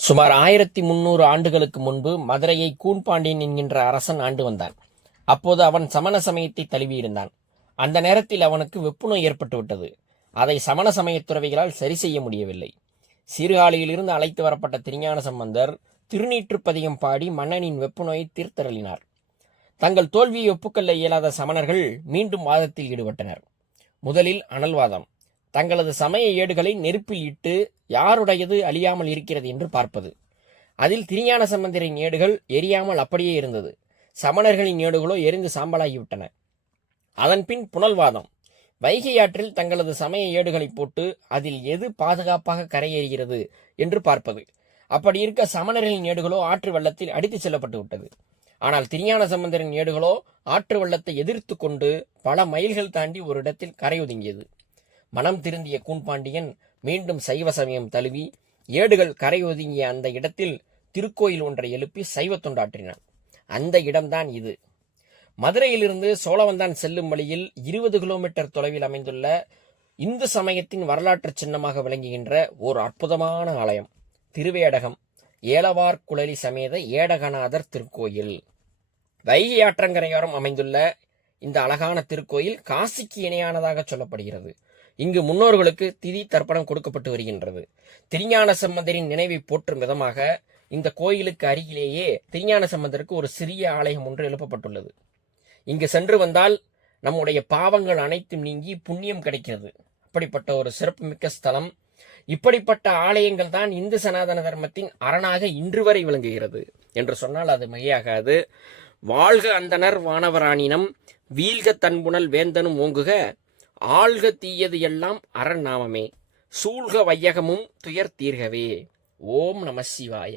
சுமார் 1300 ஆண்டுகளுக்கு முன்பு மதுரையை கூன்பாண்டியன் என்கின்ற அரசன் ஆண்டு வந்தான். அப்போது அவன் சமண சமயத்தை தழுவியிருந்தான். அந்த நேரத்தில் அவனுக்கு வெப்புநோய் ஏற்பட்டுவிட்டது. அதை சமண சமயத் துறவிகளால் சரி செய்ய முடியவில்லை. சீர்காழியிலிருந்து அழைத்து வரப்பட்ட திருஞான சம்பந்தர் திருநீற்றுப்பதிகம் பாடி மன்னனின் வெப்புநோயை தீர்த்தருளினார். தங்கள் தோல்வியை ஒப்புக்கொள்ள இயலாத சமணர்கள் மீண்டும் வாதத்தில் ஈடுபட்டனர். முதலில் அனல்வாதம். தங்களது சமய ஏடுகளை நெருப்பில் இட்டு யாருடையது அழியாமல் இருக்கிறது என்று பார்ப்பது. அதில் திருஞான சம்பந்தரின் ஏடுகள் எரியாமல் அப்படியே இருந்தது. சமணர்களின் ஏடுகளோ எரிந்து சாம்பலாகிவிட்டன. அதன்பின் புனல்வாதம். வைகை ஆற்றில் தங்களது சமய ஏடுகளை போட்டு அதில் எது பாதுகாப்பாக கரையேறுகிறது என்று பார்ப்பது. அப்படி இருக்க சமணர்களின் ஏடுகளோ ஆற்று வெள்ளத்தில் அடித்துச் செல்லப்பட்டு விட்டது. ஆனால் திருஞான சம்பந்தரின் ஏடுகளோ ஆற்று வெள்ளத்தை எதிர்த்து கொண்டு பல மைல்கள் தாண்டி ஒரு இடத்தில் கரையொதுங்கியது. மனம் திருந்திய கூன்பாண்டியன் மீண்டும் சைவ சமயம் தழுவி ஏடுகள் கரை ஒதுங்கிய அந்த இடத்தில் திருக்கோயில் ஒன்றை எழுப்பி சைவ தொண்டாற்றினான். அந்த இடம்தான் இது. மதுரையிலிருந்து சோழவந்தான் செல்லும் வழியில் 20 கிலோமீட்டர் தொலைவில் அமைந்துள்ள இந்து சமயத்தின் வரலாற்று சின்னமாக விளங்குகின்ற ஓர் அற்புதமான ஆலயம் திருவேடகம் ஏலவார் குழலி சமேத ஏடகநாதர் திருக்கோயில். வைகை ஆற்றங்கரையோரம் அமைந்துள்ள இந்த அழகான திருக்கோயில் காசிக்கு இணையானதாக சொல்லப்படுகிறது. இங்கு முன்னோர்களுக்கு திதி தர்ப்பணம் கொடுக்கப்பட்டு வருகின்றது. திருஞான சம்பந்தரின் நினைவை போற்றும் விதமாக இந்த கோயிலுக்கு அருகிலேயே திருஞான சம்பந்தருக்கு ஒரு சிறிய ஆலயம் ஒன்று எழுப்பப்பட்டுள்ளது. இங்கு சென்று வந்தால் நம்முடைய பாவங்கள் அனைத்தும் நீங்கி புண்ணியம் கிடைக்கிறது. அப்படிப்பட்ட ஒரு சிறப்புமிக்க ஸ்தலம். இப்படிப்பட்ட ஆலயங்கள் தான் இந்து சனாதன தர்மத்தின் அரணாக இன்று வரை விளங்குகிறது என்று சொன்னால் அது மிகையாகாது. வாழ்க அந்தனர் வானவராணினம் வீழ்க தன்புணல் வேந்தனும் ஓங்குக ஆள்க தீயது எல்லாம் அரண் நாமமே சூழ்க வையகமும் துயர் தீர்கவே. ஓம் நம சிவாய.